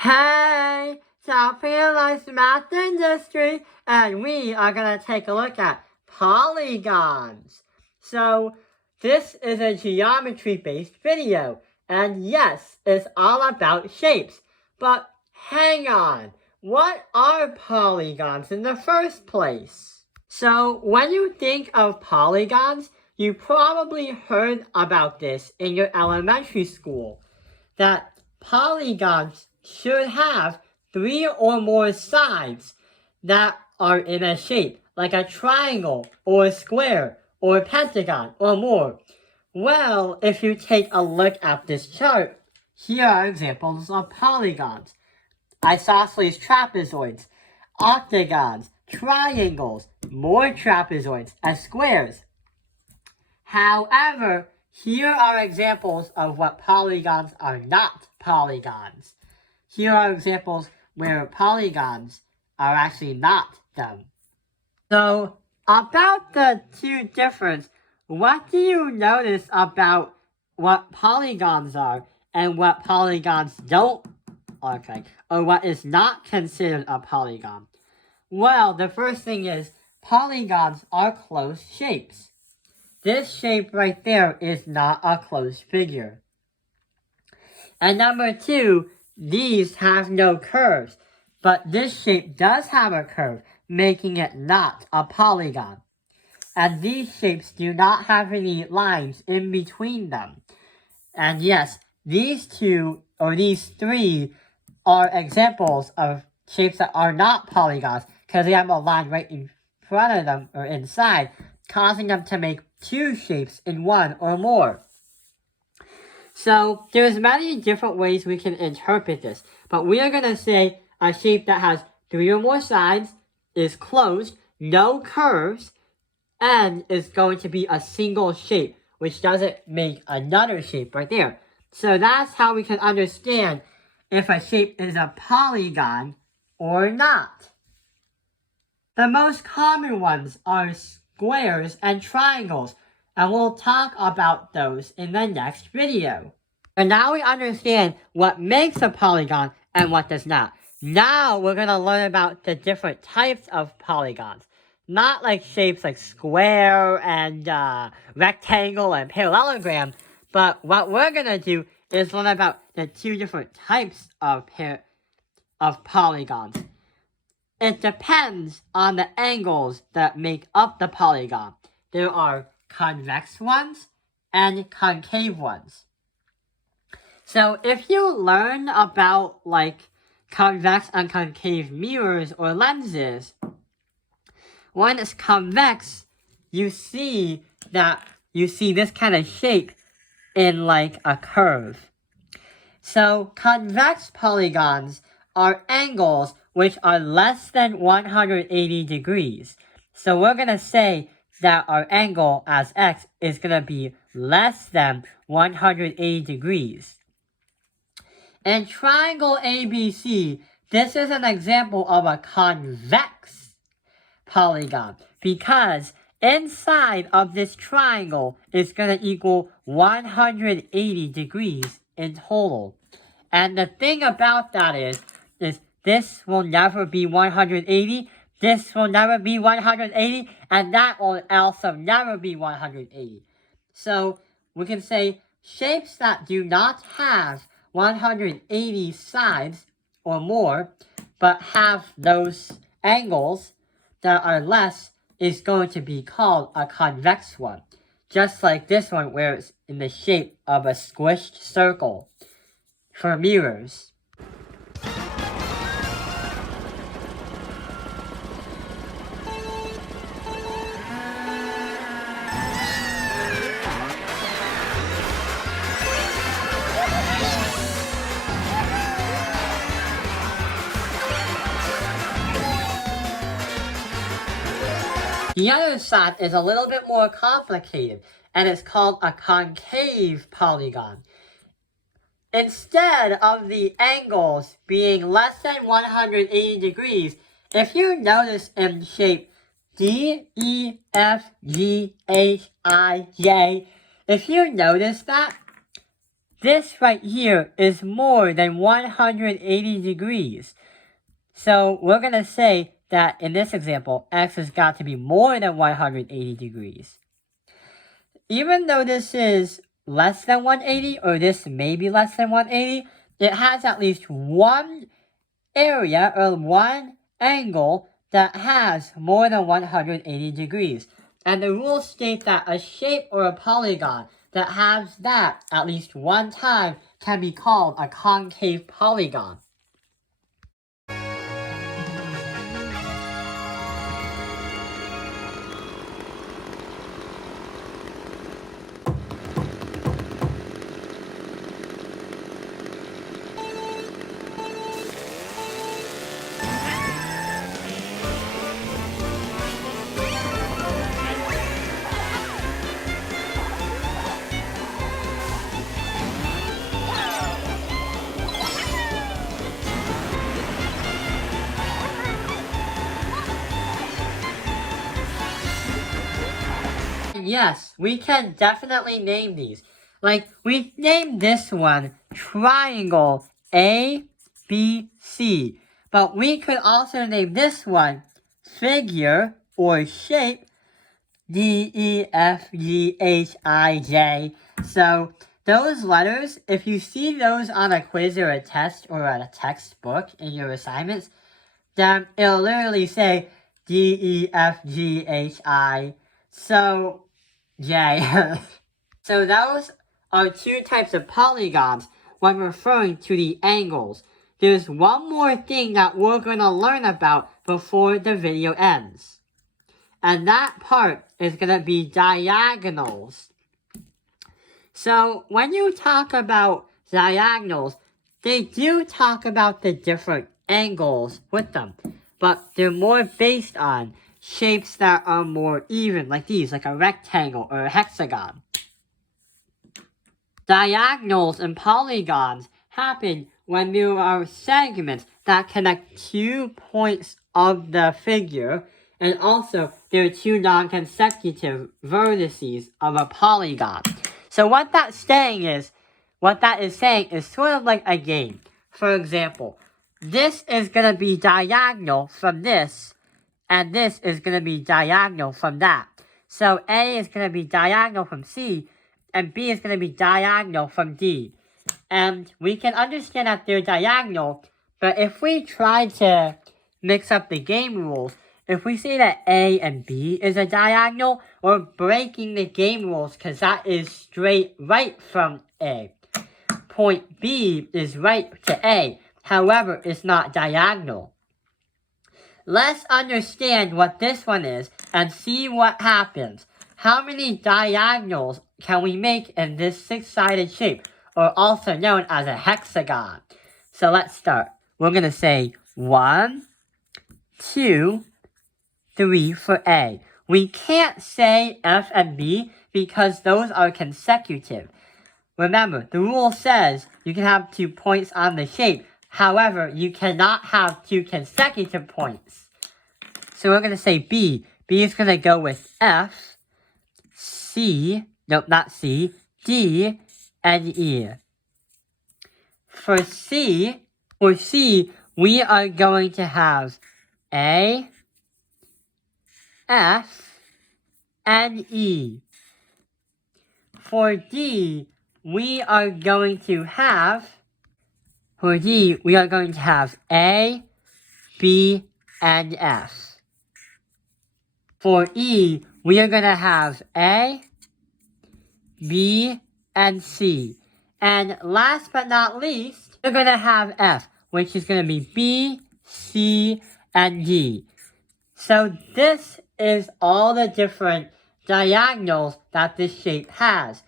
Hey, Sophie likes math industry, and we are going to take a look at polygons. So, this is a geometry-based video, and yes, it's all about shapes. But hang on, what are polygons in the first place? So, when you think of polygons, you probably heard about this in your elementary school, that polygons should have 3 or more sides that are in a shape, like a triangle, or a square, or a pentagon, or more. Well, if you take a look at this chart, here are examples of polygons: isosceles trapezoids, octagons, triangles, more trapezoids, and squares. However, here are examples of what polygons are not polygons. Here are examples where polygons are actually not them. So, about the two differences, what do you notice about what polygons are and what polygons don't look like, or what is not considered a polygon? Well, the first thing is, polygons are closed shapes. This shape right there is not a closed figure. And number two, these have no curves, but this shape does have a curve, making it not a polygon. And these shapes do not have any lines in between them. And yes, these two, or these three, are examples of shapes that are not polygons, because they have a line right in front of them, or inside, causing them to make two shapes in one or more. So, there's many different ways we can interpret this, but we are going to say a shape that has 3 or more sides, is closed, no curves, and is going to be a single shape, which doesn't make another shape right there. So that's how we can understand if a shape is a polygon or not. The most common ones are squares and triangles, and we'll talk about those in the next video. And now we understand what makes a polygon and what does not. Now we're going to learn about the different types of polygons. Not like shapes like square and rectangle and parallelogram, but what we're going to do is learn about the two different types of polygons. It depends on the angles that make up the polygon. There are convex ones and concave ones. So if you learn about like convex and concave mirrors or lenses, when it's convex, you see this kind of shape in like a curve. So convex polygons are angles which are less than 180 degrees. So we're going to say that our angle as x is going to be less than 180 degrees. In triangle ABC, this is an example of a convex polygon, because inside of this triangle is going to equal 180 degrees in total. And the thing about that is this will never be 180, this will never be 180, and that will also never be 180. So we can say shapes that do not have 180 sides or more, but have those angles that are less, is going to be called a convex one. Just like this one, where it's in the shape of a squished circle for mirrors. The other side is a little bit more complicated, and it's called a concave polygon. Instead of the angles being less than 180 degrees, if you notice in shape D, E, F, G, H, I, J, if you notice that, this right here is more than 180 degrees. So we're going to say that in this example, x has got to be more than 180 degrees. Even though this is less than 180, or this may be less than 180, it has at least one area or one angle that has more than 180 degrees. And the rules state that a shape or a polygon that has that at least one time can be called a concave polygon. Yes, we can definitely name these. Like, we named this one Triangle ABC. But we could also name this one Figure or Shape DEFGHIJ. So, those letters, if you see those on a quiz or a test or a textbook in your assignments, then it'll literally say DEFGHI. So, J. So those are two types of polygons when referring to the angles. There's one more thing that we're going to learn about before the video ends. And that part is going to be diagonals. So when you talk about diagonals, they do talk about the different angles with them. But they're more based on shapes that are more even, like these, like a rectangle or a hexagon. Diagonals and polygons happen when there are segments that connect 2 points of the figure, and also there are 2 non-consecutive vertices of a polygon. So what that is saying is sort of like a game. For example, this is going to be diagonal from this, and this is going to be diagonal from that. So A is going to be diagonal from C, and B is going to be diagonal from D. And we can understand that they're diagonal, but if we try to mix up the game rules, if we say that A and B is a diagonal, we're breaking the game rules because that is straight right from A. Point B is right to A, however, it's not diagonal. Let's understand what this one is and see what happens. How many diagonals can we make in this 6-sided shape, or also known as a hexagon? So let's start. We're going to say 1, 2, 3 for A. We can't say F and B because those are consecutive. Remember, the rule says you can have 2 points on the shape. However, you cannot have 2 consecutive points. So we're going to say B. B is going to go with F, C, nope, not C, D, and E. For C, we are going to have A, F, and E. For D, we are going to have A, B, and F. For E, we are going to have A, B, and C. And last but not least, we're going to have F, which is going to be B, C, and D. So this is all the different diagonals that this shape has.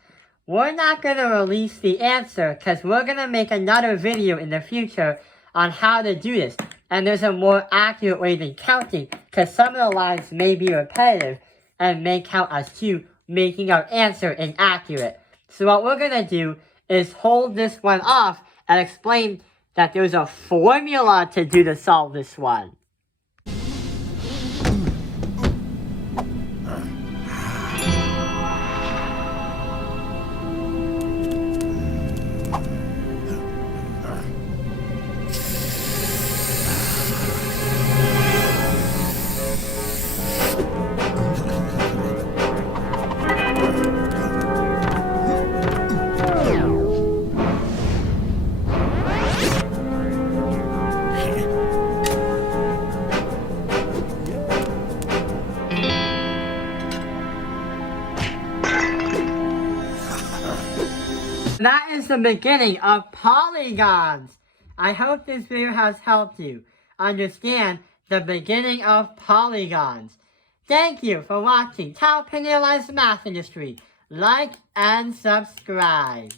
We're not going to release the answer because we're going to make another video in the future on how to do this. And there's a more accurate way than counting because some of the lines may be repetitive and may count as 2, making our answer inaccurate. So what we're going to do is hold this one off and explain that there's a formula to solve this one. That is the beginning of polygons. I hope this video has helped you understand the beginning of polygons. Thank you for watching How Penny Analyze the Math Industry. Like and subscribe.